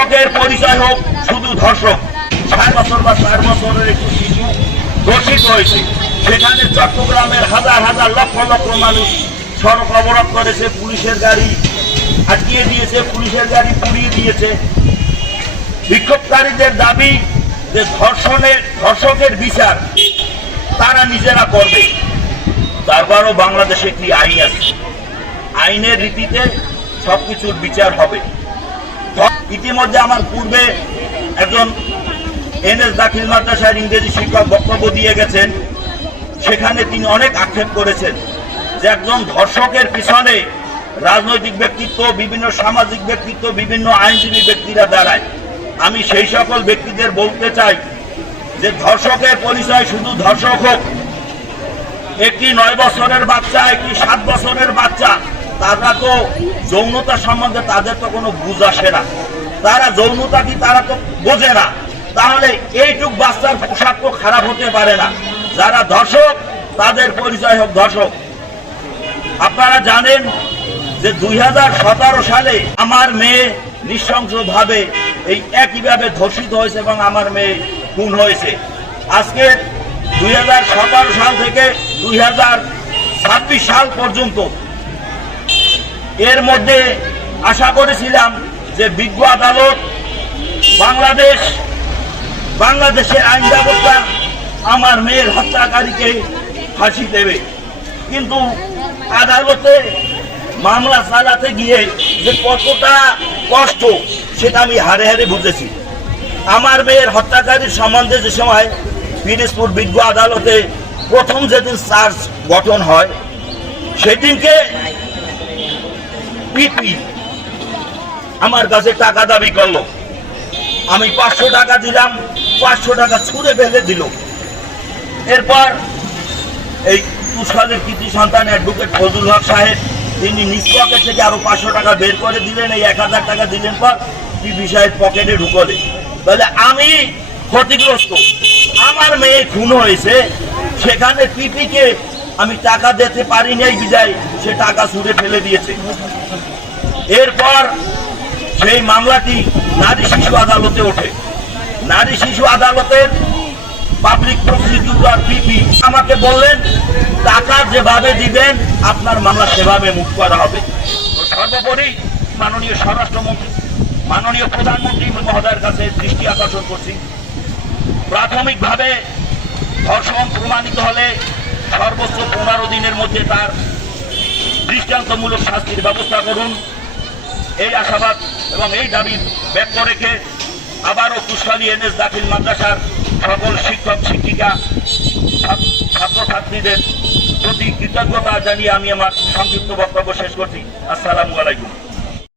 ধর্ষকের পরিচয় হোক শুধু ধর্ষক। 6 বছর বা 4 বছরের একটি শিশু ধর্ষিত হয়েছে, সেখানে চট্টগ্রামের হাজার হাজার লক্ষ লক্ষ মানুষ সড়ক অবরোধ করেছে, পুলিশের গাড়ি আটকিয়ে দিয়েছে, পুলিশের গাড়ি পুড়িয়ে দিয়েছে। বিক্ষোভকারীদের দাবি যে ধর্ষকের বিচার তারা নিজেরা করবে। তারপরও বাংলাদেশে একটি আইন আছে, আইনের রীতিতে সবকিছুর বিচার হবে। ইতিমধ্যে আমার পূর্বে একজন এনএস দাখিল মাদ্রাসার ইংরেজি শিক্ষক বক্তব্য দিয়ে গেছেন, সেখানে তিনি অনেক আক্ষেপ করেছেন যে একজন ধর্ষকের পিছনে রাজনৈতিক ব্যক্তিত্ব, বিভিন্ন সামাজিক ব্যক্তিত্ব, বিভিন্ন আইনজীবী ব্যক্তিরা দাঁড়ায়। আমি সেই সকল ব্যক্তিদের বলতে চাই যে ধর্ষকের পরিচয় শুধু ধর্ষক হোক, একটি 9 বছরের বাচ্চা, একটি 7 বছরের বাচ্চা, তারা তো যৌনতা সম্বন্ধে তাদের তো কোনো বুঝ আসে না, তারা যৌনতা কি তারা তো বোঝে না। তাহলে এইটুক বাচ্চার পোশাক তো খারাপ হতে পারে না। যারা ধর্ষক তাদের পরিচয় হোক ধর্ষক। আপনারা জানেন যে 2017 সালে আমার মেয়ে নৃশংসভাবে এই একইভাবে ধর্ষিত হয়েছে এবং আমার মেয়ে খুন হয়েছে। আজকে 2017 সাল থেকে 2026 সাল পর্যন্ত এর মধ্যে আশা করেছিলাম যে বিজ্ঞ আদালত বাংলাদেশের আইন ব্যবস্থা আমার মেয়ের হত্যাকারীকে ফাঁসি দেবে, কিন্তু আদালতে মামলা চালাতে গিয়ে যে কতটা কষ্ট সেটা আমি হারে হারে বুঝেছি। আমার মেয়ের হত্যাকারীর সম্বন্ধে যে সময় পিরোজপুর বিজ্ঞ আদালতে প্রথম যেদিন চার্জ গঠন হয়, সেদিনকে পিপি আমার কাছে টাকা দাবি করলো। আমি 500 টাকা দিলাম, 500 টাকা ছুঁড়ে ফেলে দিল। এরপর এই তুষালের কৃতি সন্তান অ্যাডভোকেট ফজলুল হক সাহেব তিনি নিজ পকেট থেকে আরো 500 টাকা বের করে দিলেন। এই 1000 টাকা দিলেন পর পিপি সাহেব পকেটে ঢুকলে। তাহলে আমি ক্ষতিগ্রস্ত, আমার মেয়ে খুন হয়েছে, সেখানে পিপিকে আমি টাকা দিতে পারি নাই বিদায় সে টাকা ছুঁড়ে ফেলে দিয়েছে। এরপর সেই মামলাটি নারী শিশু আদালতে ওঠে। নারী শিশু আদালতের পাবলিক প্রসিকিউটর পিপি আমাকে বললেন টাকা যেভাবে দিবেন আপনার মামলা সেভাবে মুখ করা হবে। তো সর্বোপরি মাননীয় স্বরাষ্ট্রমন্ত্রী, মাননীয় প্রধানমন্ত্রী মহোদয়ের কাছে দৃষ্টি আকর্ষণ করছি, প্রাথমিকভাবে ধর্ষণ প্রমাণিত হলে সর্বোচ্চ 15 দিনের মধ্যে তার দৃষ্টান্তমূলক শাস্তির ব্যবস্থা করুন, এই আশাবাদ এবং এই দাবি ব্যক্ত রেখে আবারও কুশলী এনএস দাখিল মাদ্রাসার সকল শিক্ষক শিক্ষিকা ছাত্রছাত্রীদের প্রতি কৃতজ্ঞতা জানিয়ে আমি আমার সংক্ষিপ্ত বক্তব্য শেষ করছি। আসসালামু আলাইকুম।